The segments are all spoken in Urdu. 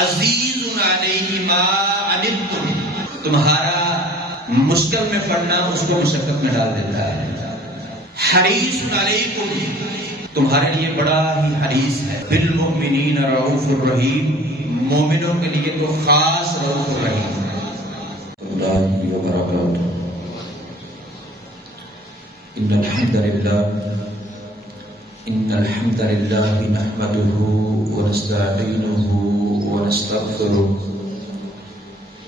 عزیز علیہ ما عنتم، تمہارا مشکل میں پڑنا اس کو مشقت میں ڈال دیتا ہے. حریص علیکم، تمہارے لیے بڑا ہی حریص ہے. بالمؤمنین رؤوف الرحیم، مومنوں کے لیے تو خاص رؤوف الرحیم. اللہ وبرکاتہ. ان الحمد لله نحمده ونستعينه ونستغفره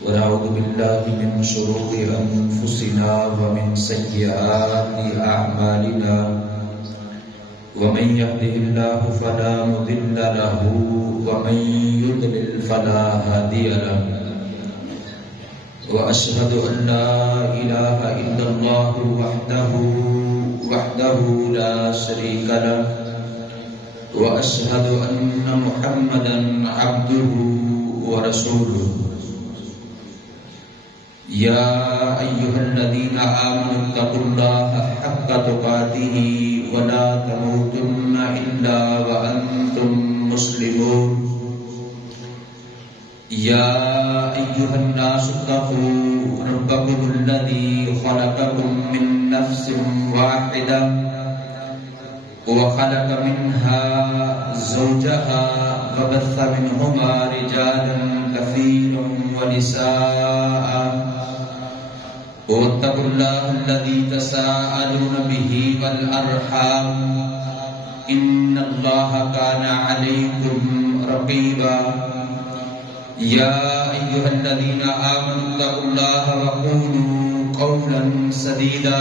ونعوذ بالله من شرور انفسنا ومن سيئات اعمالنا، ومن يهده الله فلا مضل له ومن يضلل فلا هادي له، واشهد ان لا اله الا الله وحده لا شريك له، واشهد ان محمدا عبده ورسوله. يا ايها الذين امنوا اتقوا الله حق تقاته ولا تموتن الا وانتم مسلمون. يا ايها الناس اتقوا ربكم الذي خلقكم من نفس واحدة وخلق منها زوجها وبث منهما رجالا كثيرا ونساء، واتقوا الله الذي تساءلون به والأرحام إن الله كان عليكم رقيبا. يا أيها الذين آمنوا اتقوا الله وقولوا قولا سديدا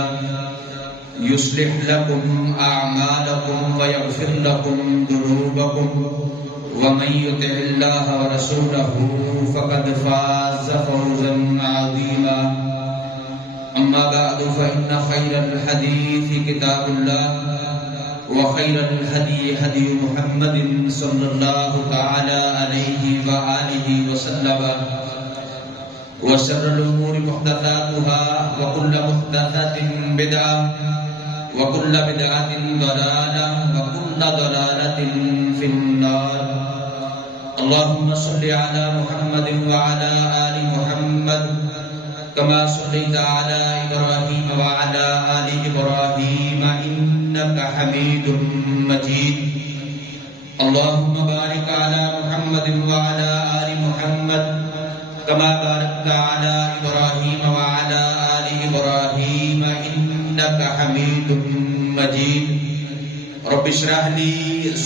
يصلح لكم أعمالكم ويغفر لكم ذنوبكم، ومن يطع الله ورسوله فقد فاز فوزا عظيما. أما بعد فإن خير الحديث كتاب الله، وخير الهدي هدي محمد صلى الله تعالى عليه وآله وسلم، وشر الأمور محدثاتها، وكل محدثة بدعة، وكل بدعة ضلالة، وكل ضلالة في النار. اللهم صل على محمد وعلى آل محمد كما صليت على إبراهيم وعلى آل إبراهيم إنك حميد مجيد. اللهم بارك على محمد وعلى آل محمد كما باركت على إبراهيم وعلى آل إبراهيم إنك حميد مجيد. رب اشرح لي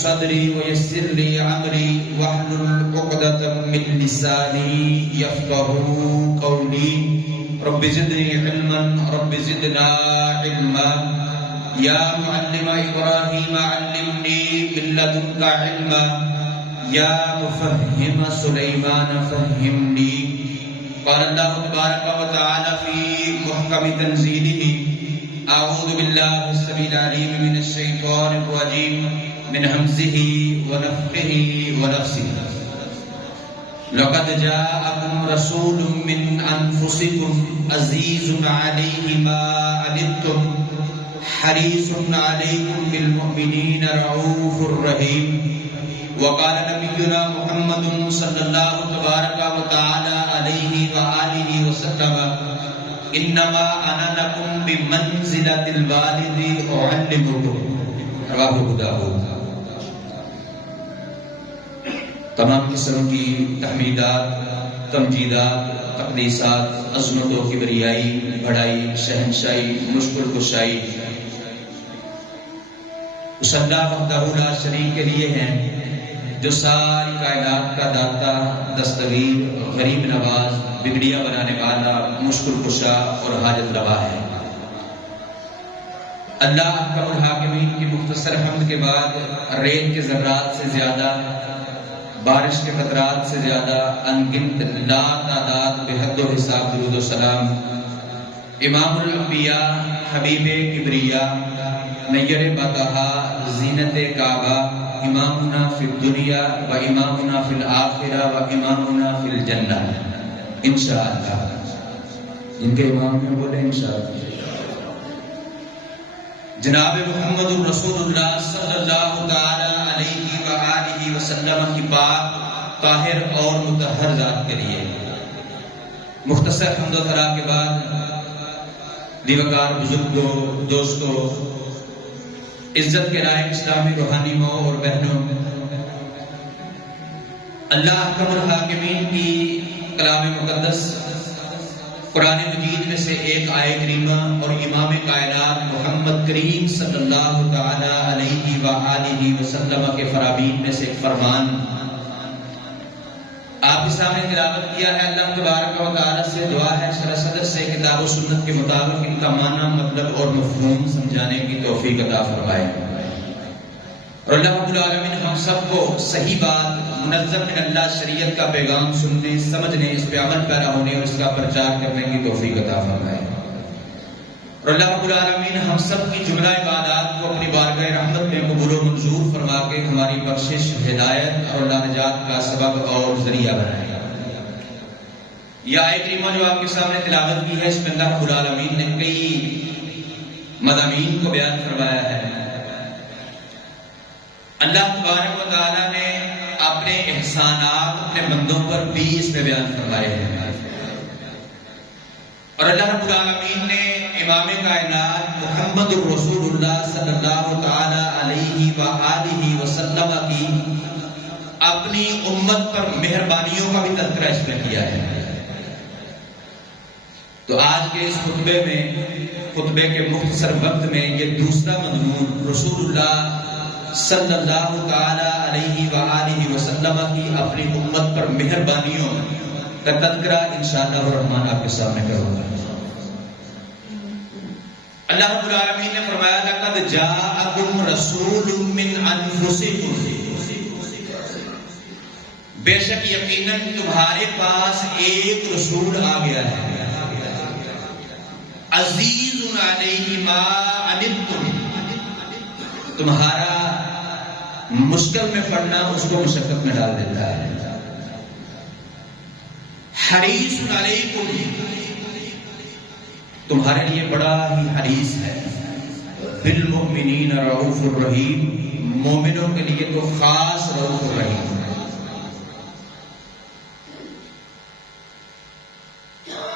صدري ويسر لي أمري واحلل عقدة من لساني يفقهوا قولي. رب زدني علما، رب زدنا علما. يا معلم إبراهيم علمني من لدنك علما، يا مفهم سليمان فهمني. قال الله تبارك وتعالى في محكم تنزيله: أعوذ بالله السميع العليم من الشيطان الرجيم من همزه ونفخه ونفسه. لقد جاءكم رسول من أنفسكم عزيز عليه ما عنتم حريص عليكم بالمؤمنين رؤوف رحيم. وقال نبينا محمد صلى الله تبارك وتعالى عليه وآله وسلم: انما انا لكم بمنزلة الوالد اعلمكم. رواه ابو داؤد. تمام قسم کی تحمیدات، تمجیدات، تقدیسات، عظمت و کبریائی، بڑائی، شہنشاہی، مشکل کشائی اس اللہ وحدہ لا شریک کے لیے ہیں جو ساری کائنات کا داتا، دستگیر، غریب نواز، بگڑیا بنانے والا، مشکل کشا اور حاجت روا ہے. اللہ احکم الحاکمین کی مختصر حمد کے بعد ریت کے ذرات سے زیادہ، بارش کے قطرات سے زیادہ، انگنت لا تعداد بے حد و حساب درود و سلام امام الانبیاء، حبیب کبریا، نیر بطحا، زینت کعبہ، امامنا فی الدنیا و امامنا فی الآخرہ و امامنا فی الجنہ انشاءاللہ. جن کے امام میں بولے انشاءاللہ. جناب محمد الرسول اللہ صلی اللہ تعالی علیہ وآلہ وسلم کی پاک طاہر اور مطہر ذات کے لیے مختصر حمد و ثنا کے بعد دیوکار بزرگوں، دوستوں، عزت کے لائق اسلامی روحانی ماں اور بہنوں، اللہ احکم الحاکمین کی کلام مقدس قرآن مجید میں سے ایک آیت کریمہ اور امام کائنات محمد کریم صلی اللہ تعالی علیہ وآلہ وسلم کے فرامین میں سے ایک فرمان آپ کے سامنے تلاوت کیا ہے۔ اللہ تبارک و تعالی سے دعا ہے صدر سے کتاب و سنت کے مطابق ان کا معنی، مطلب اور مفہوم سمجھانے کی توفیق عطا فرمائے، اور اللہ رب العالمین ہم سب کو صحیح بات منظم من اللہ شریعت کا پیغام سننے، سمجھنے، اس پہ عمل پیرا ہونے اور اس کا پرچار کرنے کی توفیق عطا فرمائے، اور اللہ رب العالمین ہم سب کی جملہ عبادات کو اپنی بارگاہ رحمت میں قبول و منظور فرما کے ہماری بخشش، ہدایت اور اللہ نجات کا سبب اور ذریعہ بنائے۔ یہ آیت کریمہ جو آپ کے سامنے تلاوت کی ہے، اس میں اللہ رب العالمین نے کئی مضامین کو بیان فرمایا ہے۔ اللہ تبارک و تعالیٰ نے اپنے احسانات اپنے بندوں پر بھی اس میں بیان فرمائے ہیں، اور اللہ رب العالمین نے امام کائنات محمد الرسول اللہ صلی اللہ تعالی علیہ وآلہ وسلم کی اپنی امت پر مہربانیوں کا بھی تذکرہ اس میں کیا ہے۔ تو آج کے اس خطبے کے مختصر وقت میں یہ دوسرا مضمون رسول اللہ صلی اللہ تعالی علیہ وآلہ وسلم کی اپنی امت پر مہربانیوں کا تذکرہ انشاءاللہ الرحمن آپ کے سامنے کروں گا۔ اللہ رب العالمین نے فرمایا لقد جاءکم رسول من انفسکم، بے شک یقیناً تمہارے پاس ایک رسول آ گیا ہے، عزیز علیہ ما عنتم، تمہارا مشکل میں پڑنا اس کو مشقت میں ڈال دیتا ہے، حریص علیکم، تمہارے لیے بڑا ہی حریص ہے، بالمؤمنین رؤوف الرحیم، مومنوں کے لیے تو خاص رؤوف الرحیم۔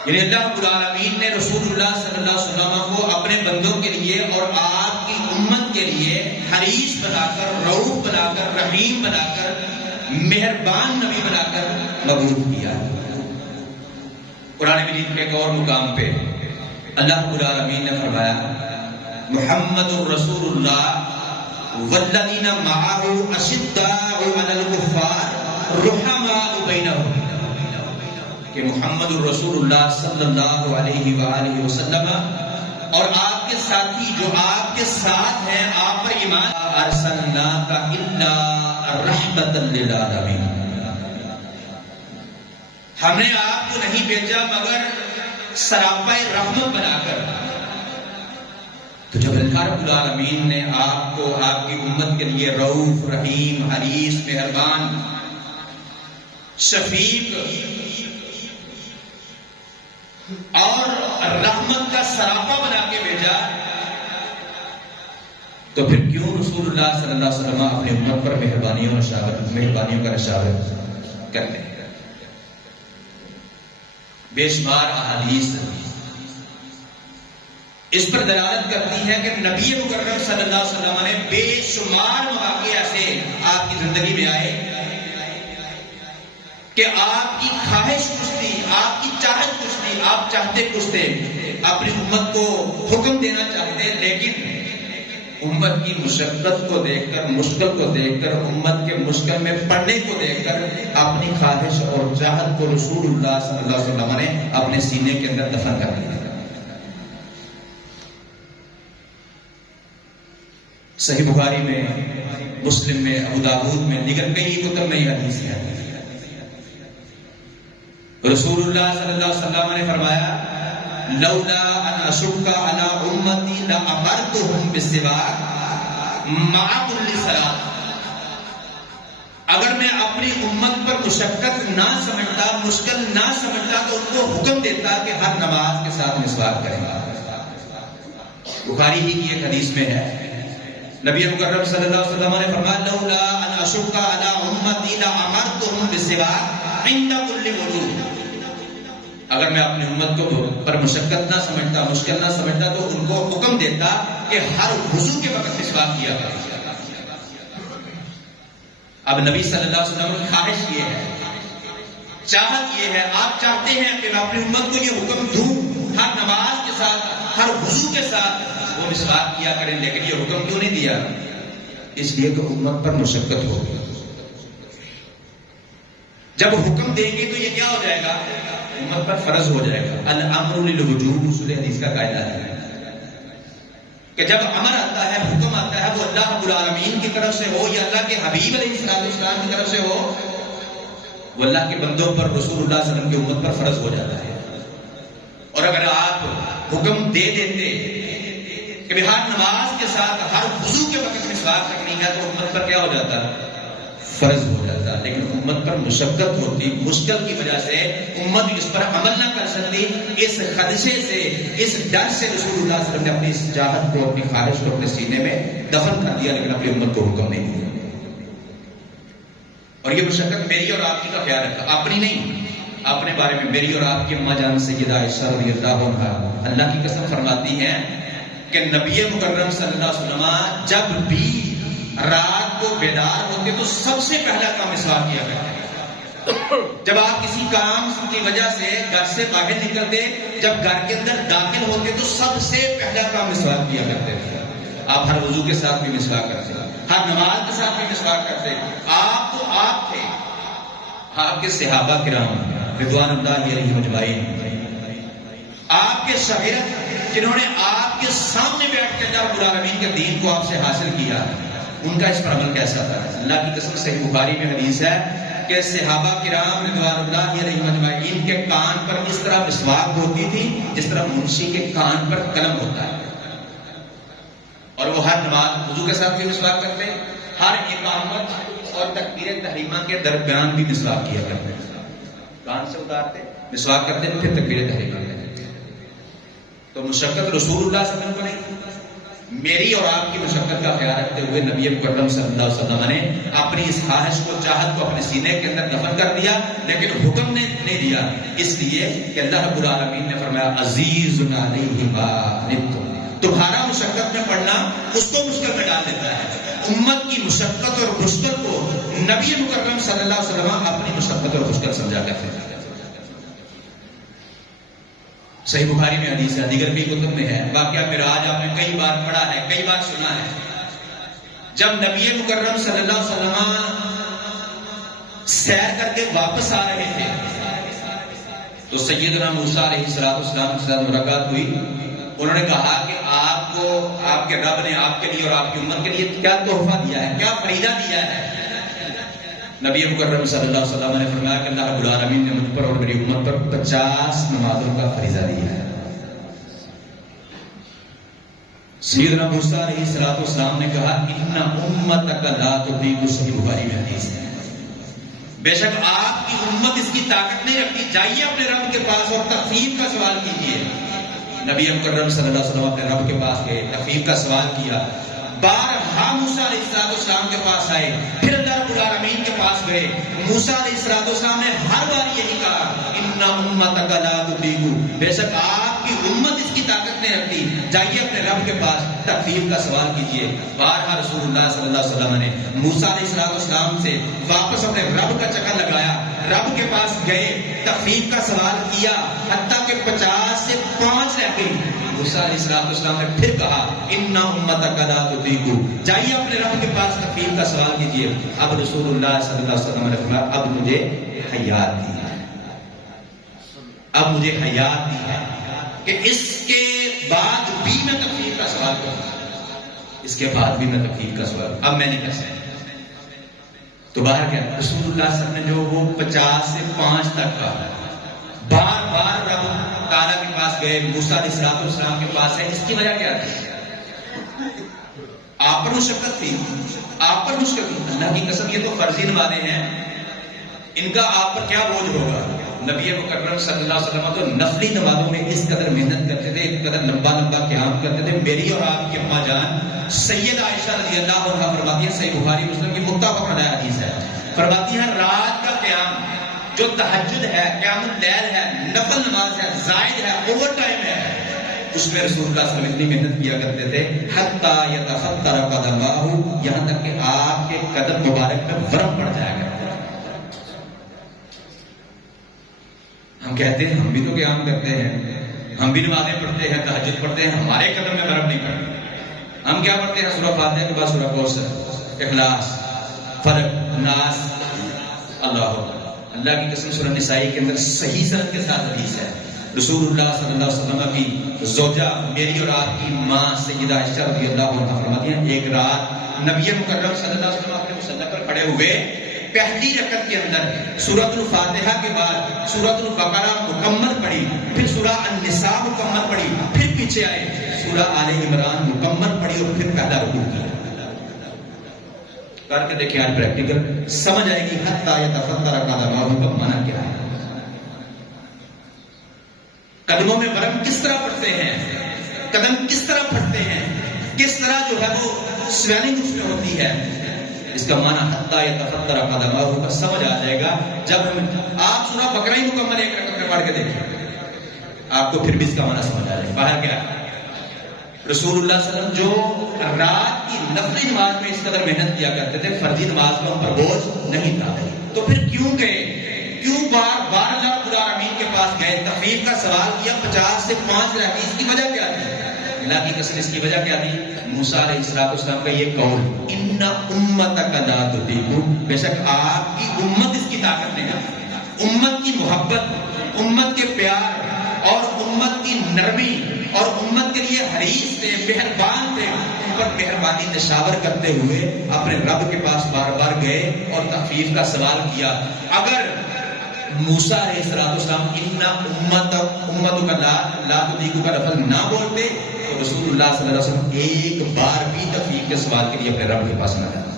یعنی اللہ رب العالمین نے رسول اللہ صلی اللہ علیہ وسلم کو اپنے بندوں کے لیے اور آپ کی امت کے لیے حریص بنا کر، رؤوف بنا کر، رحیم بنا کر، مہربان نبی بنا کر مبعوث کیا۔ قرآن مجید کے ایک اور مقام پہ اللہ رب العالمین نے فرمایا محمد الرسول اللہ والذین معہ اشداء علی الکفار رحماء بینہم، کہ محمد الرسول اللہ صلی اللہ علیہ وآلہ وسلم اور آپ کے ساتھی جو آپ کے ساتھ ہیں، آپ پر ایمان، ارسلناک الا رحمۃ للعالمین، ہم نے آپ کو نہیں بھیجا مگر سراپا رحمت بنا کر۔ تو جب اللہ رب العالمین نے آپ کو آپ کی امت کے لیے رؤوف، رحیم، حریص، مہربان، شفیق اور رحمت کا سراپا بنا کے بھیجا، تو پھر کیوں رسول اللہ صلی اللہ علیہ وسلم اپنی امت پر مہربانیوں کا نشاور کرتے ہیں؟ بے شمار احادیث اس پر دلالت کرتی ہے کہ نبی مکرم صلی اللہ علیہ وسلم نے بے شمار مواقع ایسے آپ کی زندگی میں آئے کہ آپ کی خواہش کچھ تھی، آپ کی چاہت کچھ تھی، آپ چاہتے کچھ تھے، اپنی امت کو حکم دینا چاہتے، لیکن امت کی مشقت کو دیکھ کر، مشکل کو دیکھ کر، امت کے مشکل میں پڑنے کو دیکھ کر اپنی خواہش اور چاہت کو رسول اللہ صلی اللہ علیہ وسلم نے اپنے سینے کے اندر دفن کر دیا۔ صحیح بخاری میں، مسلم میں، ابو داؤد میں، دیگر کئی کتب میں یہ حدیث ہے۔ رسول اللہ صلی اللہ علیہ وسلم نے فرمایا لولا ان اشق علی امتی لامرتهم بالسواک مع كل صلاۃ، اگر میں اپنی امت پر مشقت نہ سمجھتا، مشکل نہ سمجھتا تو ان کو حکم دیتا کہ ہر نماز کے ساتھ مسواک کریں۔ بخاری ہی کی ایک حدیث میں ہے نبی مکرم صلی اللہ علیہ وسلم نے فرمایا لولا ان اشق علی امتی لامرتهم بالسواک عند كل وضوء، اگر میں اپنی امت کو پر مشقت نہ سمجھتا، مشکل نہ سمجھتا تو ان کو حکم دیتا کہ ہر وضو کے وقت مسواک کیا کرے۔ اب نبی صلی اللہ علیہ وسلم کی خواہش یہ ہے، چاہت یہ ہے، آپ چاہتے ہیں کہ میں اپنی امت کو یہ حکم دوں ہر نماز کے ساتھ، ہر وضو کے ساتھ وہ مسواک کیا کریں، لیکن یہ حکم کیوں نہیں دیا؟ اس لیے کہ امت پر مشقت ہوگی۔ جب حکم دیں گے تو یہ کیا ہو جائے گا؟ امت پر فرض ہو جائے گا۔ الامر للوجوب اصول حدیث کا قاعدہ ہے کہ جب امر آتا ہے، حکم آتا ہے، وہ اللہ رب العالمین کی طرف سے ہو یا اللہ کے حبیب علیہ السلام کی طرف سے ہو، وہ اللہ کے بندوں پر، رسول اللہ صلی اللہ علیہ وسلم کی امت پر فرض ہو جاتا ہے۔ اور اگر آپ حکم دے دیتے کہ ہر نماز کے ساتھ ہر وضو کے وقت مسواک کرنی ہے تو امت پر کیا ہو جاتا؟ فرض ہو جاتا۔ لیکن امت پر مشقت ہوتی، مشکل کی وجہ سے امت اس پر عمل نہ کر سکتی، اس خدشے سے، اس ڈر سے رسول اللہ صلی اللہ علیہ وسلم نے اپنی اس چاہت کو، اپنی خواہش کو اپنے سینے میں دفن کر دیا، لیکن اپنی امت کو حکم نہیں دیا۔ اور یہ مشقت میری اور آپ کی کا خیال رکھا، اپنی نہیں، اپنے بارے میں میری اور آپ کی اماں جان سیدہ عائشہ رضی اللہ عنہا اللہ کی قسم فرماتی ہیں کہ نبی مکرم صلی اللہ علیہ وسلم جب بھی رات کو بیدار ہوتے تو سب سے پہلا کام مسواک کیا کرتے۔ جب آپ کسی کام کی وجہ سے گھر سے باہر نکلتے، جب گھر کے اندر داخل ہوتے تو سب سے پہلا کام مسواک کیا کرتے تھے۔ آپ ہر وضو کے ساتھ بھی مسواک کرتے، ہر نماز کے ساتھ بھی مسواک کرتے۔ آپ تو آپ تھے، آپ کے صحابہ کرام رضوان اللہ علیہم اجمعین، آپ کے شاگرد جنہوں نے آپ کے سامنے بیٹھ کے اللہ رب العالمین کے دین کو آپ سے حاصل کیا، ان کا اس پر عمل کیسا تھا؟ اللہ کی قسم صحیح بخاری میں حدیث ہے کہ صحابہ کرام رضوان اللہ علیہم اجمعین کے کان پر اس طرح مسواک ہوتی تھی جس طرح منشی کے کان پر قلم ہوتا ہے، اور وہ ہر نماز وضو کے ساتھ بھی مسواک کرتے، ہر اقامت اور تکبیر تحریمہ کے درمیان بھی مسواک کیا کرتے، کان سے اتارتے مسواک کرتے پھر تکبیر تحریمہ کرتے۔ تو مشقت رسول اللہ صلی اللہ علیہ وسلم کو نہیں، میری اور آپ کی مشقت کا خیال رکھتے ہوئے نبی مکرم صلی اللہ علیہ وسلم نے اپنی اس خواہش کو، چاہت کو اپنے سینے کے اندر دفن کر دیا، لیکن حکم نے نہیں دیا، اس لیے کہ اللہ رب العالمین نے فرمایا عزیز علیہ ما عنتم، تمہارا مشقت میں پڑنا اس کو مشکل میں ڈال دیتا ہے۔ امت کی مشقت اور مشکل کو نبی مکرم صلی اللہ علیہ وسلم اپنی مشقت اور مشکل سمجھا کرتے ہیں۔ صحیح بخاری میں حدیث ہے، دیگر بھی کتب میں ہے، واقعہ معراج آپ نے کئی بار پڑھا ہے، کئی بار سنا ہے۔ جب نبی مکرم صلی اللہ علیہ وسلم سیر کر کے واپس آ رہے تھے تو سیدنا موسیٰ علیہ السلام کے ساتھ ملاقات ہوئی۔ انہوں نے کہا کہ آپ کو آپ کے رب نے آپ کے لیے اور آپ کی امت کے لیے کیا تحفہ دیا ہے، کیا فریضہ دیا ہے؟ نبی مکرم صلی اللہ علیہ وسلم نے فرمایا کہ اللہ رب العالمین نے مجھ پر اور میری امت پر 50 نمازوں کا فریضہ دیا ہے۔ سیدنا موسیٰ علیہ السلام نے کہا ان امتک لا تطیق، صحیح بخاری میں حدیث ہے، بے شک آپ کی امت اس کی طاقت نہیں رکھتی، جائیے اپنے رب کے پاس اور تخفیف کا سوال کیجیے۔ نبی مکرم صلی اللہ علیہ وسلم اپنے رب کے پاس گئے، تخفیف کا سوال کیا، بارہا موسیٰ علیہ السلام کے پاس آئے، پھر اللہ رب العالمین کے پاس گئے۔ موسیٰ علیہ السلام نے ہر بار یہی کہا ان امتک لا تطیق، بے شک آپ کی امت اس کی طاقت نہیں رکھتی، جائیے اپنے رب کے پاس تخفیف کا سوال کیجیے۔ بارہا رسول اللہ صلی اللہ علیہ وسلم نے موسیٰ علیہ السلام سے واپس اپنے رب کا چکر لگایا، رب کے پاس گئے، تخفیف کا سوال کیا، حتیٰ کہ 50 سے 5 رہ گئی۔ موسیٰ علیہ السلام نے پھر کہا ان امتک لا تطیق، جائیے اپنے رب کے پاس تخفیف کا سوال کیجیے۔ اب رسول اللہ صلی اللہ علیہ وسلم نے فرمایا اب مجھے حیات دی ہے، اب مجھے حیات دی ہے کہ اس کے بعد بھی میں تخفیف کا سوال کروں، اس کے بعد بھی میں تخفیف کا سوال، اب میں نہیں کر سکتا۔ تو باہر کیا رسول اللہ صلی اللہ علیہ وسلم نے جو وہ 50 سے 5 تک کا بار بار رب تعالیٰ کے پاس گئے، موسیٰ علیہ السلام کے پاس ہے، اس کی وجہ کیا تھی؟ آپ پر مشقت تھی، آپ پر مشکل تھی۔ اللہ کی قسم یہ تو فرضی نمازیں ہیں، ان کا آپ پر کیا بوجھ ہوگا؟ نبی مکرم صلی اللہ علیہ وسلم تو نفلی نمازوں میں اس قدر محنت کرتے تھے، اس قدر لمبا لمبا قیام کرتے تھے. میری اور آپ کی اماں جان سید عائشہ رضی اللہ عنہا فرماتی ہیں، صحیح بخاری مسلم کی متفق علیہ حدیث ہے، فرماتی ہیں رات کا قیام جو تہجد ہے، قیام اللیل ہے، نفل نماز ہے، زائد ہے، اوور ٹائم ہے، اس میں رسول اللہ صلی اللہ علیہ وسلم اتنی محنت کیا کرتے تھے حتی یتفطر قدماہ، یہاں تک کہ آپ کے قدم مبارک میں ورم پڑ جایا کرتا. ہم کہتے ہیں ہم بھی تو قیام کرتے ہیں، ہم بھی نمازیں پڑھتے ہیں، تہجد پڑھتے ہیں، ہمارے قدم میں ورم نہیں پڑتے. ہم کیا پڑھتے ہیں؟ سورہ فاتحہ کے بعد سورہ کوثر، اخلاص، فلق، ناس. اللہ کی قسم سورہ نسائی کے اندر صحیح سند کے ساتھ حدیث ہے، رسول اللہ صلی اللہ علیہ وسلم کی زوجہ میری اور آپ کی ماں سیدہ عائشہ رضی اللہ عنہا فرماتی ہیں ایک رات نبی مکرم صلی اللہ علیہ وسلم اپنے مصلی پر کھڑے ہوئے، پہلی رکعت کے اندر سورۃ الفاتحہ کے بعد سورۃ البقرہ مکمل پڑھی، پھر سورہ النساء مکمل پڑھی، پھر پیچھے آئے سورہ آل عمران مکمل پڑھی اور پھر پہلا رکوع کیا. کر کے دیکھیں آج پریکٹیکل، سمجھ آئے گی حتی یتفطر قدماہ کا معنی کیا ہے. قدموں میں ورم کس طرح پڑتے ہیں، قدم کس طرح پھٹتے ہیں، کس طرح جو ہے وہ سویلنگ اس میں ہوتی ہے. اس کا معنی حتی یتفطر قدماہ کا سمجھ آ جائے گا جب آپ سورہ بقرہ ہی مکمل ایک رکعت میں پڑھ کے دیکھیں، آپ کو پھر بھی اس کا معنی سمجھ آ جائے گا. باہر کیا رسول اللہ صلی اللہ علیہ وسلم جو رات کی نفلی نماز میں اس قدر محنت کیا کرتے تھے، فرضی نماز میں ان پر بوجھ نہیں تھا، تو پھر کیوں گئے، کیوں بار بار اللہ رب العالمین کے پاس گئے، تخفیف کا سوال کیا، 50 سے 5 رہتی، اس کی وجہ کیا تھی؟ اللہ کی قسم اس کی وجہ کیا تھی؟ موسیٰ علیہ السلام کا یہ قول ان امتک لا تطیق، بے شک آپ کی امت اس کی طاقت نہیں ہے. امت کی محبت، امت کے پیار اور امت کی نرمی اور امت کے لیے حریص تھے، مہربان تھے، ان پر مہربانی نشاور کرتے ہوئے اپنے رب کے پاس بار بار گئے اور تخفیف کا سوال کیا. اگر موسیٰ علیہ السلام ان امت کا لا تطیق کا لفظ نہ بولتے تو رسول اللہ صلی اللہ علیہ وسلم ایک بار بھی تخفیف کے سوال کے لیے اپنے رب کے پاس نہ جاتا.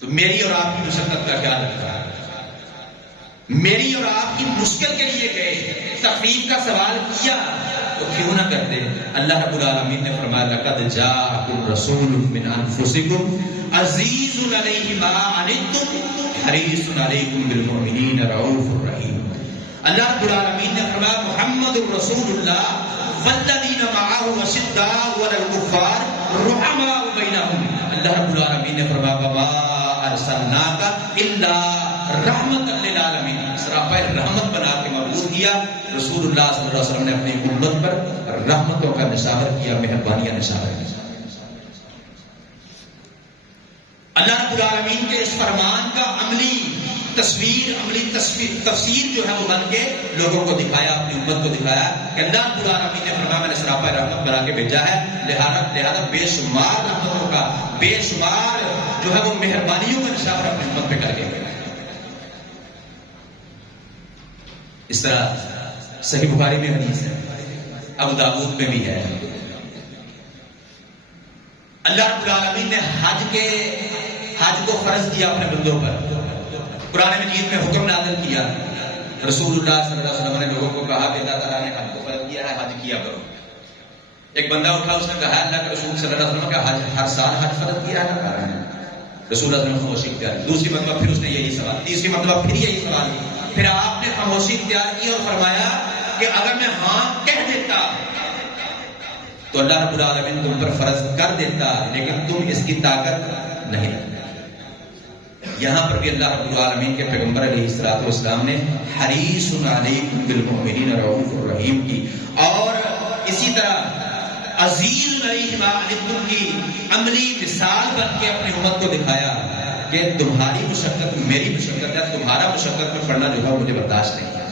تو میری اور آپ کی مشقت کا خیال رکھا، میری اور آپ کی مشکل کے لیے گئے، تخفیف کا سوال کیا تو کیوں نہ کرتے. اللہ رب العالمین نے فرمایا لقد جاءکم رسول من انفسکم عزیز علیہ ما عنتم حریص علیکم بالمؤمنین رؤوف الرحیم. اللہ رب العالمین نے فرمایا محمد الرسول اللہ والذین معه اشداء علی الکفار رحماء بینہم. اللہ رب العالمین نے فرمایا وما ارسلناک الا رحمت للعالمین، سراپا رحمت بنا کے مبعوث کیا. رسول اللہ صلی اللہ علیہ وسلم نے اپنی امت پر رحمتوں کا نشاور کیا، مہربانیاں نشاور کی. اللہ رب العالمین کے اس فرمان کا عملی تفسیر جو ہے وہ بن کے لوگوں کو دکھایا، اپنی امت کو دکھایا کہ اللہ رب العالمین نے فرمایا میں نے سراپا رحمت بنا کے بھیجا ہے، لہذا بے شمار رحمتوں کا، بے شمار جو ہے وہ مہربانیوں کا نشاور اپنی امت پہ کر کے گئے. اس طرح صحیح بخاری میں حدیث ہے، ابو داؤد میں بھی ہے. اللہ رب العالمین نے حج کو فرض کیا اپنے بندوں پر، قرآن مجید میں حکم نازل کیا. رسول اللہ صلی اللہ علیہ وسلم نے لوگوں کو کہا کہ اللہ تعالیٰ نے حج کو فرض کیا ہے، حج کیا کرو. ایک بندہ اٹھا، اس نے کہا اللہ کے رسول صلی اللہ علیہ وسلم کا حج ہر سال حج فرض کیا ہے نہ رہا ہے. رسول اللہ صلی اللہ علیہ وسلم خاموشی اختیار کی. دوسری مرتبہ پھر اس نے یہی سوال، تیسری مرتبہ پھر یہی سوال. پھر آپ نے خاموشی اختیار کی اور فرمایا کہ اگر میں ہاں کہہ دیتا تو اللہ رب العالمین تم پر فرض کر دیتا، لیکن تم اس کی طاقت نہیں رکھتے. یہاں پر بھی اللہ رب العالمین کے پیغمبر علیہ السلام نے حریص علیکم بالمؤمنین رؤوف الرحیم کی، اور اسی طرح عزیز علیہ ما عنتم کی عملی مثال بن کے اپنی امت کو دکھایا کہ تمہاری مشقت میری مشقت ہے، تمہارا مشقت میں پڑھنا جو ہے مجھے برداشت نہیں ہے.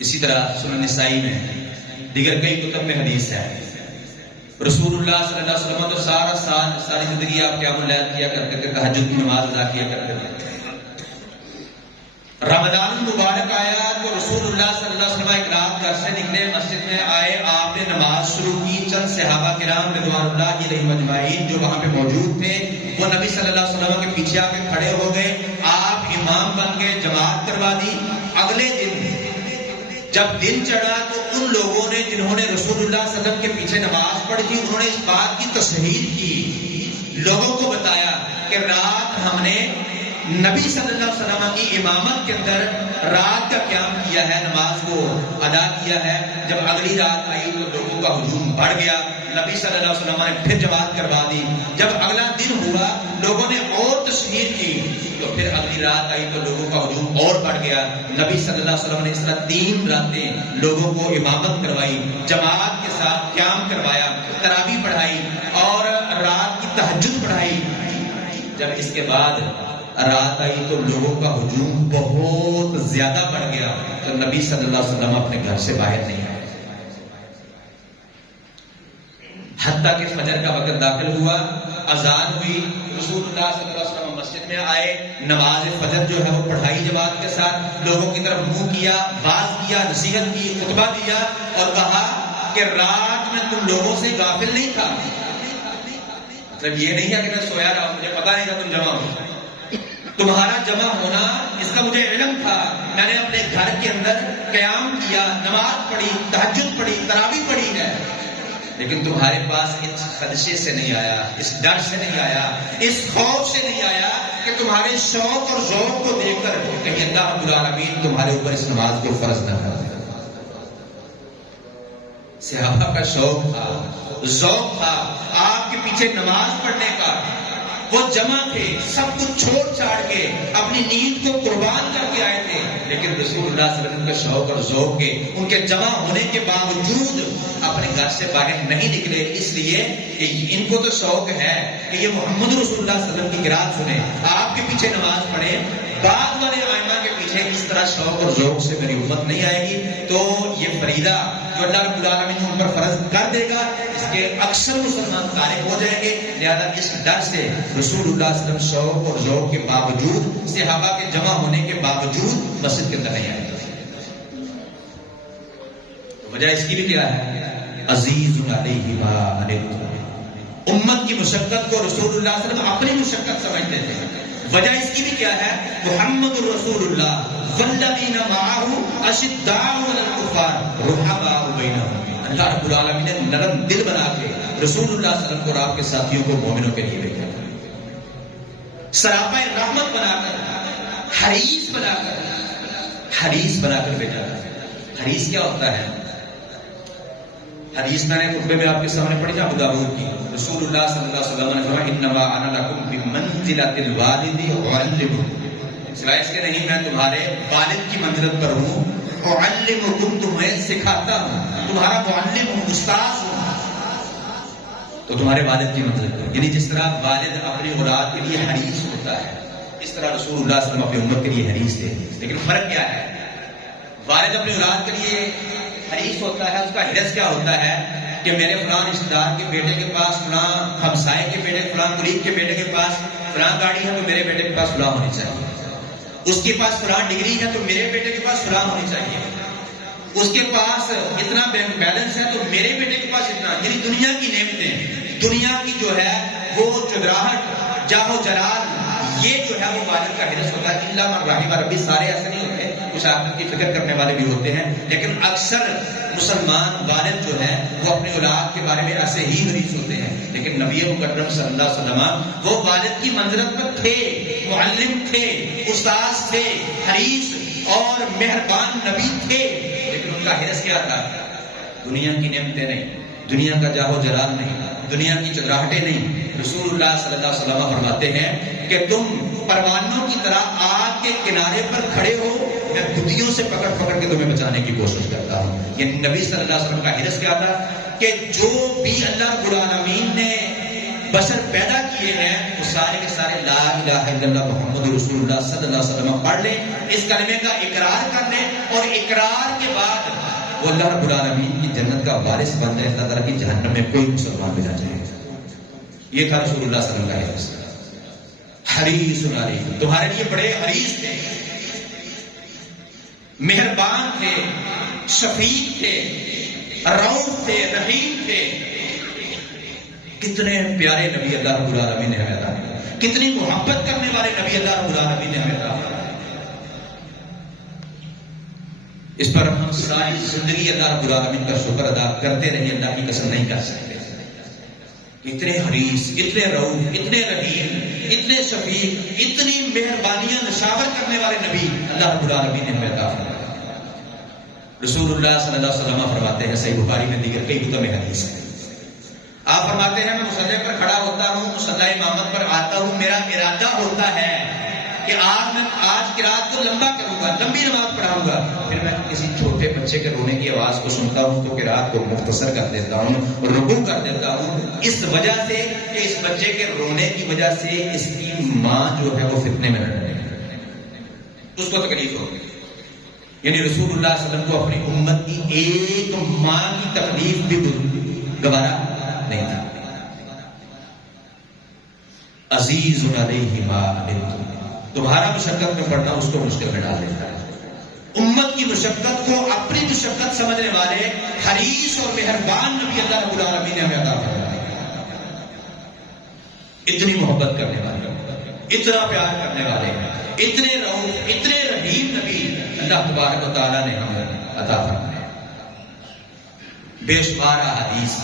اسی طرح سنن نسائی میں دیگر کئی کتب میں حدیث ہے، رسول اللہ صلی اللہ علیہ وسلم تو ساری زندگی آپ قیام اللیل کیا کرتے تھے، تہجد کی نماز ادا کیا کرتے تھے. رمضان مبارک آیا تو رسول اللہ صلی اللہ علیہ وسلم ایک رات گھر سے نکلے، مسجد میں آئے، آپ نے نماز شروع کی. چند صحابہ کرام رضوان اللہ علیہم اجمعین جو وہاں پہ موجود تھے وہ نبی صلی اللہ علیہ وسلم کے پیچھے آ کے کھڑے ہو گئے. آپ جب دن چڑھا تو ان لوگوں نے جنہوں نے رسول اللہ صلی اللہ علیہ وسلم کے پیچھے نماز پڑھی تھی انہوں نے اس بات کی تصحیح کی، لوگوں کو بتایا کہ رات ہم نے نبی صلی اللہ علیہ وسلم کی امامت کے اندر رات کا قیام کیا ہے، نماز کو ادا کیا ہے۔ جب اگلی رات آئی تو لوگوں کا ہجوم بڑھ گیا، نبی صلی اللہ علیہ وسلم نے پھر جماعت کروا دی۔ جب اگلا دن ہوا لوگوں نے اور تشہیر کی تو پھر اگلی رات آئی تو لوگوں کا ہجوم اور بڑھ گیا۔ نبی صلی اللہ علیہ وسلم نے اس طرح 3 راتیں لوگوں کو امامت کروائی، جماعت کے ساتھ قیام کروایا، تراویح پڑھائی اور رات کی تہجد پڑھائی۔ جب اس کے بعد رات آئی تو لوگوں کا ہجوم بہت زیادہ بڑھ گیا تو نبی صلی اللہ علیہ وسلم اپنے گھر سے باہر نہیں آئے، حتیٰ کہ فجر کا وقت داخل ہوا، اذان ہوئی، رسول اللہ صلی اللہ علیہ وسلم مسجد میں آئے، نماز فجر جو ہے وہ پڑھائی جماعت کے ساتھ، لوگوں کی طرف منہ کیا، واعظ کیا، نصیحت کی، خطبہ دیا اور کہا کہ رات میں تم لوگوں سے غافل نہیں تھا، مطلب یہ نہیں ہے کہ میں سویا رہا ہوں، مجھے پتا نہیں تھا تم جمع ہو، تمہارا جمع ہونا اس کا مجھے علم تھا، میں نے اپنے گھر کے اندر قیام کیا، نماز پڑھی، تہجد پڑھی، تراویح پڑھی ہے، لیکن تمہارے پاس اس خدشے سے نہیں آیا، اس ڈر سے نہیں آیا، اس خوف سے نہیں آیا کہ تمہارے شوق اور ذوق کو دیکھ کر کہیں اللہ رب العالمین تمہارے اوپر اس نماز کو فرض نہ کر دے۔ صحابہ کا شوق تھا، ذوق تھا آپ کے پیچھے نماز پڑھنے کا، وہ جمع تھے، سب کچھ چھوڑ چھاڑ کے اپنی نیند کو قربان کر کے آئے تھے، لیکن رسول اللہ صلی اللہ علیہ وسلم کا شوق اور ذوق کے ان کے جمع ہونے کے باوجود اپنے گھر سے باہر نہیں نکلے، اس لیے ان کو تو شوق ہے کہ یہ محمد رسول اللہ صلی اللہ علیہ وسلم کی قرات سنیں، آپ کے پیچھے نماز پڑھیں، بعد والے ائمہ کے پیچھے اس طرح شوق اور ذوق سے میری امت نہیں آئے گی، تو یہ فریضہ جو اللہ رب العالمین ان پر فرض کر دے گا اس کے اکثر مسلمان تارک ہو جائیں گے، لہذا اس ڈر سے رسول اللہ صلی اللہ علیہ وسلم شوق اور ذوق کے باوجود، صحابہ کے جمع ہونے کے باوجود مسجد کے اندر نہیں آئے گا۔ وجہ اس کی بھی کیا ہے؟ عزیز علیہ ما عنتم، امت کی مشقت کو رسول اللہ صلی اللہ علیہ وسلم اپنی مشقت سمجھتے تھے۔ وجہ اس کی بھی کیا ہے؟ محمد رسول اللہ والذین معہ اشداء علی الکفار رحماء بینہم، اللہ رب العالمین نے نرم دل بنا کے رسول اللہ صلی اللہ علیہ وسلم کو اور آپ کے ساتھیوں کو مومنوں کے لیے بھیجا، سراپا رحمت بنا کر، حریص بنا کر بھیجا۔ حریص کیا ہوتا ہے؟ حدیث میں نے خطبے میں آپ کے سامنے پڑھی ابو داؤد کی، رسول اللہ صلی اللہ علیہ وسلم نے فرمایا انما انا لکم بمنزلۃ الوالد اعلمکم، سوائے اس کے نہیں میں تمہارے والد کی منزلت پر ہوں، اعلمکم تمہیں سکھاتا ہوں، تمہارا معلم ہوں، استاد ہوں، تو تمہارے والد کی منزلت پر، یعنی جس طرح والد اپنی اولاد کے لیے حریص ہوتا ہے اس طرح رسول اللہ صلی اللہ علیہ وسلم اپنی امت کے لیے حریص تھے۔ لیکن فرق کیا ہے؟ والد اپنی اولاد کے لیے حریص ہوتا ہے، اس کا حرص کیا ہوتا ہے کہ میرے فلاں رشتہ دار کے بیٹے کے پاس، فلاں ہمسائے کے بیٹے، فلاں قریب کے بیٹے کے پاس فلاں گاڑی ہے تو میرے بیٹے کے پاس فلاں ہونی چاہیے، اس کے پاس فلاں ڈگری ہے تو میرے بیٹے کے پاس فلاں ہونی چاہیے، اس کے پاس اتنا بینک بیلنس ہے تو میرے بیٹے کے پاس اتنا، یعنی دنیا کی نعمتیں، دنیا کی جو ہے وہ چدراہٹ، جاہ و جلال، یہ جو ہے وہ والد کا حرص ہوتا ہے۔ اللہ من رحم ربی، سارے ایسے نہیں ہوتے، کچھ آخرت کی فکر کرنے والے بھی ہوتے ہیں، لیکن اکثر مسلمان والد جو ہے وہ اپنی اولاد کے بارے میں ایسے ہی حریص ہوتے ہیں، لیکن نبی مکرم صلی اللہ علیہ وسلم وہ والد کی منزلت پر تھے، معلم تھے، استاذ تھے، حریص اور مہربان نبی تھے، لیکن ان کا حرص کیا تھا؟ دنیا کی نعمتیں نہیں، دنیا کا جاہ و جلال نہیں، دنیا کی چدراہٹیں نہیں۔ رسول اللہ صلی اللہ علیہ وسلم فرماتے ہیں کہ تم پروانوں کی طرح آگ کے کنارے پر کھڑے ہو، میں گدیوں سے پکڑ پکڑ کے تمہیں بچانے کی کوشش کرتا ہوں۔ یہ نبی صلی اللہ علیہ وسلم کا حرص کیا تھا کہ جو بھی اللہ رب العالمین نے بشر پیدا کیے ہیں وہ سارے کے سارے لا الہ الا اللہ محمد رسول اللہ صلی اللہ علیہ وسلم پڑھ لیں، اس کلمے کا اقرار کر لیں، اور اقرار کے بعد وہ اللہ رب العالمین کی جنت کا وارث بن جائے، اللہ تعالیٰ کی جہنم میں کوئی مسلمان بھی نہ جائے۔ یہ تھا رسول اللہ صلی اللہ علیہ وسلم کا حریص علیکم، تمہارے لیے بڑے حریص تھے، مہربان تھے، شفیق تھے، رؤوف تھے، رحیم تھے۔ کتنے پیارے نبی اللہ رب العالمین نے ہمیں عطا کیا، کتنی محبت کرنے والے نبی اللہ رب العالمین نے ہمیں عطا کیا۔ اس پر ہم ساری زندگی اللہ رب العالمین کا شکر ادا کرتے رہے، اللہ کی قسم نہیں کر سکتے۔ اتنے حریص، اتنے رؤوف، اتنے رحیم، اتنے شفیق، اتنی مہربانیاں نشاور کرنے والے نبی اللہ رب العالمین نے ہمیں عطا فرمایا۔ رسول اللہ صلی اللہ علیہ وسلم فرماتے ہیں، صحیح بخاری میں دیگر کئی کتب میں حدیث ہے، آپ فرماتے ہیں میں مصلی پر کھڑا ہوتا ہوں، مصلی امامت پر آتا ہوں، میرا ارادہ ہوتا ہے کہ آج قرات کو لمبا کروں گا، لمبی نماز پڑھاؤں گا، پھر میں کسی چھوٹے بچے کے رونے کی آواز کو سنتا ہوں تو قرات کو مختصر کر دیتا ہوں، رکوع کر دیتا ہوں، اس وجہ سے کہ اس بچے کے رونے کی وجہ سے اس کی ماں جو ہے وہ فتنے میں نہ ڈرے، اس کو تکلیف ہوگی۔ یعنی رسول اللہ صلی اللہ علیہ وسلم کو اپنی امت کی ایک ماں کی تکلیف بھی گوارا نہیں تھا۔ عزیز علیہ ما عنتم، تمہارا مشقت میں پڑھنا اس کو مشکل میں ڈال دیتا ہے۔ امت کی مشقت کو اپنی مشقت سمجھنے والے حریص اور مہربان نبی اللہ رب العالمین نے ہمیں عطا فرمایا۔ اتنی محبت کرنے والے، اتنا پیار کرنے والے، اتنے رؤوف، اتنے رحیم نبی اللہ تبارک و تعالیٰ نے ہمیں عطا فرمایا۔ بے شمار احادیث،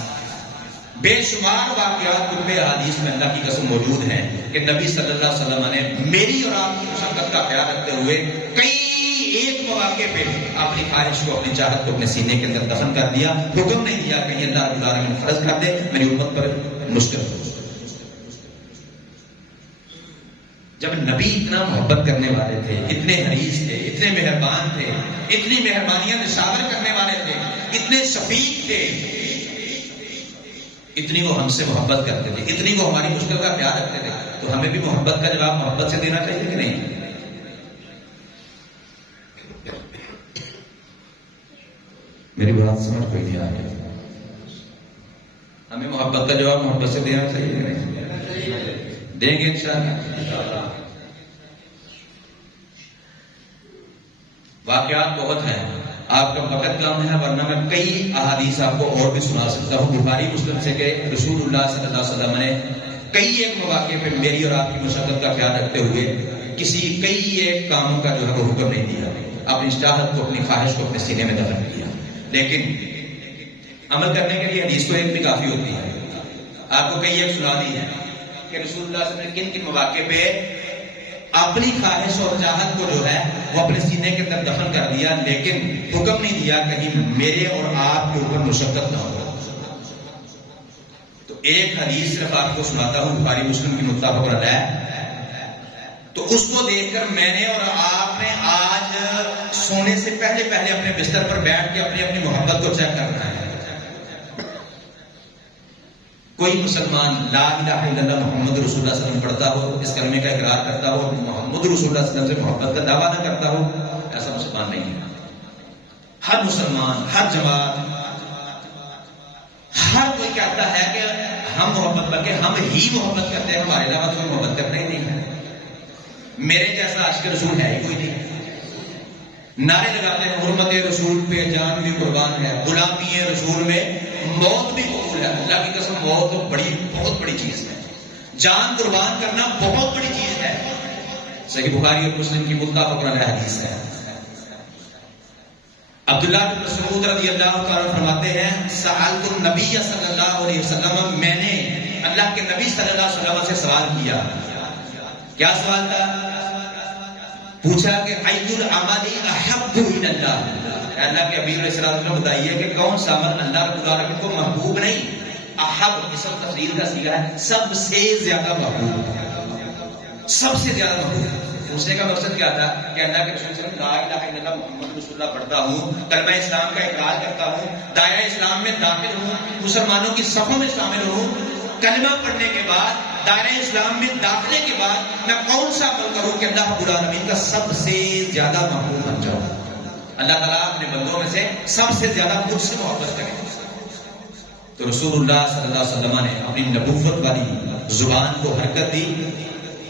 بے شمار واقعات کتب احادیث میں اللہ کی قسم موجود ہیں کہ نبی صلی اللہ علیہ وسلم نے میری اور آپ کی مشقت کا خیال رکھتے ہوئے کئی ایک مواقع پہ اپنی خواہش کو، اپنی چاہت کو اپنے سینے کے اندر دفن کر دیا، حکم نہیں دیا کہ یہ اللہ رب العالمین فرض کر دے میری امت پر مشکل ہو۔ جب نبی اتنا محبت کرنے والے تھے، اتنے حریص تھے، اتنے مہربان تھے، اتنی مہربانیاں نشاور کرنے والے تھے، اتنے شفیق تھے، اتنی وہ ہم سے محبت کرتے تھے، اتنی وہ ہماری مشکل کا خیال رکھتے تھے، تو ہمیں بھی محبت کا جواب محبت سے دینا چاہیے کہ نہیں؟ میری بات سمجھ کوئی نہیں آ رہی۔ ہمیں محبت کا جواب محبت سے دینا چاہیے کہ نہیں؟ دیں گے انشاءاللہ۔ واقعات بہت ہیں، آپ کا وقت کم ہے، ورنہ میں کئی احادیث آپ کو اور بھی سنا سکتا ہوں بخاری مسلم سے کہ رسول اللہ صلی اللہ علیہ وسلم نے کئی ایک مواقع پہ میری اور آپ کی مشقت کا خیال رکھتے ہوئے کئی ایک کاموں کا جو ہے وہ حکم نہیں دیا، اپنی چاہت کو، اپنی خواہش کو اپنے سینے میں دفن کیا۔ لیکن عمل کرنے کے لیے حدیث تو ایک بھی کافی ہوتی ہے۔ آپ کو کئی ایک سنا دی ہے کہ رسول اللہ صلی اللہ علیہ وسلم نے کن کن مواقع پہ اپنی خواہش اور چاہت کو جو ہے وہ اپنے سینے کے اندر دفن کر دیا، لیکن حکم نہیں دیا کہیں میرے اور آپ کے اوپر مشقت نہ ہو۔ تو ایک حدیث صرف آپ کو سناتا ہوں، بخاری مسلم کی متفق علیہ، تو اس کو دیکھ کر میں نے اور آپ نے آج سونے سے پہلے اپنے بستر پر بیٹھ کے اپنی محبت کو چیک کرنا ہے۔ کوئی مسلمان لا الہ الا اللہ محمد رسول اللہ صلی اللہ علیہ وسلم پڑھتا ہو، اس کلمے کا اقرار کرتا ہو، محمد رسول اللہ صلی اللہ علیہ وسلم سے محبت کا دعویٰ نہ کرتا ہو، ایسا مسلمان نہیں ہے۔ ہر مسلمان، ہر جماعت، ہر کوئی کہتا ہے کہ ہم محبت، بلکہ ہم ہی محبت کرتے ہیں، ہمارے علاوہ تو کوئی محبت کرنا ہی نہیں ہے۔ میرے جیسا عاشق رسول ہے ہی کوئی نہیں۔ نعرے لگاتے ہیں حرمت رسول پہ جان بھی قربان ہے، غلامی رسول میں موت بھی قبول ہے۔ اللہ کی قسم موت تو بہت بڑی چیز ہے، جان قربان کرنا بہت بڑی چیز ہے۔ صحیح بخاری اور مسلم کی متفق علیہ حدیث ہے۔ عبداللہ بن مسعود رضی اللہ تعالیٰ فرماتے ہیں سألت النبی صلی اللہ علیہ وسلم، میں نے اللہ کے نبی صلی اللہ علیہ وسلم سے سوال کیا۔ کیا سوال تھا؟ پوچھا کہ ای العمل احب الی اللہ، اللہ کے حبیب علیہ السلام بتائیے کہ کون سا عمل اللہ رب العالمین کو محبوب نہیں، احب اسم تفضیل کا صیغہ ہے، سب سے زیادہ محبوب، سب سے زیادہ محبوب۔ پوچھنے کا مقصد کیا تھا کہ اللہ کے رسول صلی اللہ علیہ وسلم لا الہ الا اللہ محمد رسول اللہ پڑھتا ہوں، کلمہ اسلام کا اقرار کرتا ہوں، دائرہ اسلام میں داخل ہوں، مسلمانوں کی صفوں میں شامل ہوں، کلمہ پڑھنے کے بعد دائرہ اسلام میں داخلے کے بعد میں کون سا عمل کروں کہ اللہ رب العالمین کا سب سے زیادہ محبوب بن جاؤں، اللہ تعالیٰ اپنے بندوں میں سے سب سے زیادہ مجھ سے محبت کرے۔ تو رسول اللہ صلی اللہ علیہ وسلم نے اپنی نبوت والی زبان کو حرکت دی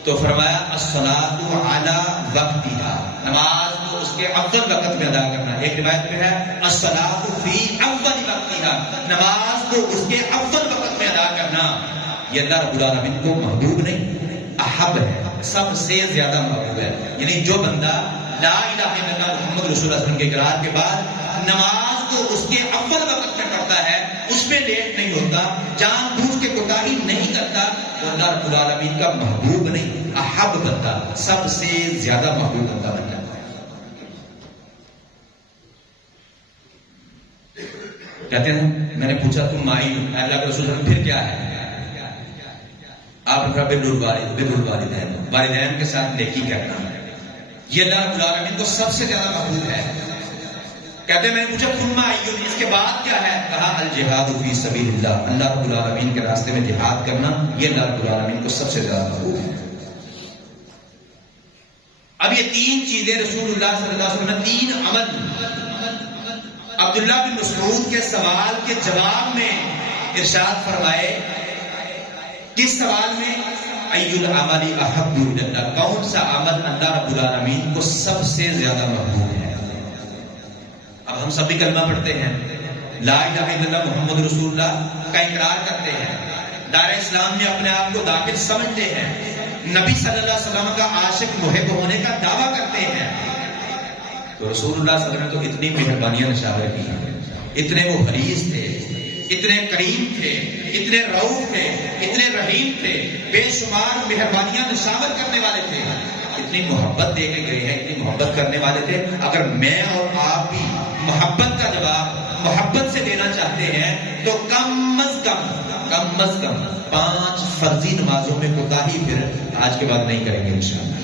تو فرمایا الصلاۃ علی وقتہا، نماز کو اس کے افضل وقت میں ادا کرنا۔ ایک روایت میں ہے الصلاۃ فی اول وقتہا، نماز کو اس کے افضل وقت میں ادا کرنا۔ یہ اللہ رب العالمین کو محبوب نہیں، احب ہے، سب سے زیادہ محبوب ہے۔ یعنی جو بندہ لا الہ الا اللہ محمد رسول اللہ صلی اللہ علیہ وسلم کے اقرار کے بعد نماز کو اس کے اول وقت میں پڑھتا ہے، اس میں لیٹ نہیں ہوتا، جان بوجھ کے کوتاہی نہیں کرتا، وہ اللہ رب العالمین کا محبوب نہیں، احب بندہ، سب سے زیادہ محبوب بندہ بن جاتا ہے۔ کہتے ہیں میں نے پوچھا تم مائی اللہ کے رسول پھر کیا ہے؟ آپ کا بر الوالدین، والدین کے ساتھ نیکی کرنا، یہ اللہ رب العالمین کو سب سے زیادہ محبوب ہے۔ کہتے ہیں میں نے پوچھا ثم ای، اس کے بعد کیا ہے؟ کہا الجہاد فی سبیل اللہ، اللہ رب العالمین کے راستے میں جہاد کرنا، یہ اللہ رب العالمین کو سب سے زیادہ محبوب ہے۔ اب یہ تین چیزیں رسول اللہ صلی اللہ علیہ وسلم نے، تین عمل عبداللہ بن مسعود کے سوال کے جواب میں ارشاد فرمائے۔ کس سوال میں؟ ای العمل احب الی اللہ، کون سا عمل اللہ رب العالمین کو سب سے زیادہ محبوب ہے؟ اب ہم سب بھی کلمہ پڑھتے ہیں، لا الہ الا اللہ محمد رسول اللہ کا اقرار کرتے ہیں، دائرہ اسلام میں اپنے آپ کو داخل سمجھتے ہیں، نبی صلی اللہ علیہ وسلم کا عاشق محب ہونے کا دعویٰ کرتے ہیں، تو رسول اللہ صلی اللہ علیہ وسلم نے تو اتنی مہربانیاں نشاور کی ہیں، اتنے وہ حریص تھے، اتنے کریم تھے، اتنے رؤوف تھے، اتنے رحیم تھے، بے شمار مہربانیاں نشاور کرنے والے تھے، اتنی محبت دے کے گئے ہیں، اتنی محبت کرنے والے تھے۔ اگر میں اور آپ بھی محبت کا جواب محبت سے دینا چاہتے ہیں تو کم از کم 5 فرضی نمازوں میں کوتاہی پھر آج کے بعد نہیں کریں گے انشاءاللہ۔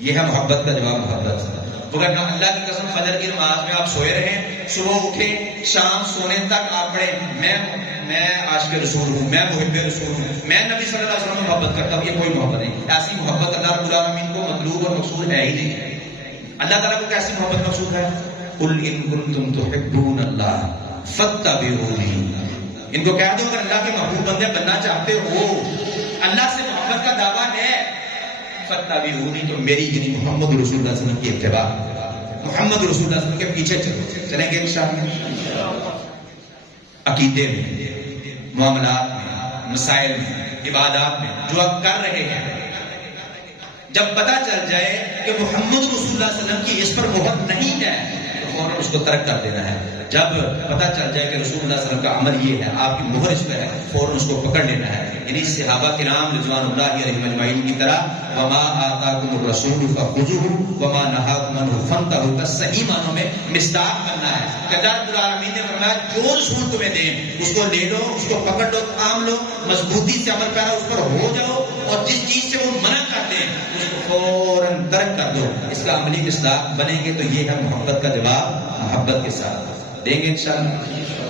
یہ ہے محبت کا جواب، محبت۔ وگرنہ اللہ کی قسم فجر کی نماز میں آپ سوئے رہیں، صبح اٹھے، شام سونے تک آپ پڑھیں میں عاشق رسول ہوں، میں محب رسول ہوں، میں نبی صلی اللہ علیہ وسلم میں محبت کرتا ہوں، یہ کوئی محبت نہیں۔ ایسی محبت اللہ رب العالمین کو مطلوب اور مقصود ہے ہی نہیں۔ اللہ تعالیٰ کو کیسی محبت مقصود ہے؟ قل ان کنتم تحبون اللہ فاتبعونی، ان کو کہہ دو اگر اللہ کے محبوب بندے بننا چاہتے ہو، اللہ سے محبت کا دعویٰ ہے، فاتبعونی، تو میری یعنی محمد رسول اللہ صلی اللہ علیہ وسلم کی اتباع، محمد رسول اللہ صلی اللہ علیہ وسلم کے پیچھے چلیں گے انشاءاللہ۔ عقیدے میں، معاملات میں، مسائل میں، عبادات میں جو آپ کر رہے ہیں، جب پتہ چل جائے کہ محمد رسول اللہ صلی اللہ علیہ وسلم کی اس پر مہر نہیں ہے تو فوراً اس کو ترک کر دینا ہے۔ جب پتہ چل جائے کہ رسول اللہ صلی اللہ علیہ وسلم کا عمل یہ ہے، آپ کی مہر اس پہ ہے، فوراً اس کو پکڑ لینا ہے۔ یعنی صحابہ کرام رضوان اللہ علیہم اجمعین کی طرح وما آتاکم الرسول فخذوہ وما نہاکم عنہ فانتہوا کا صحیح معنوں میں مصداق کرنا ہے کہ اللہ رب العالمین نے فرمایا جو رسول تمہیں دیں اس کو لے لو، اس کو پکڑ لو، تھام لو، مضبوطی سے عمل پیرا اس پر ہو جاؤ، اور جس چیز سے وہ منع کرتے ہیں اس کو فوراً ترک کر دو۔ اس کا عملی مصداق بنیں گے تو یہ ہے محبت کا جواب، محبت کے ساتھ دیں گے انشاءاللہ۔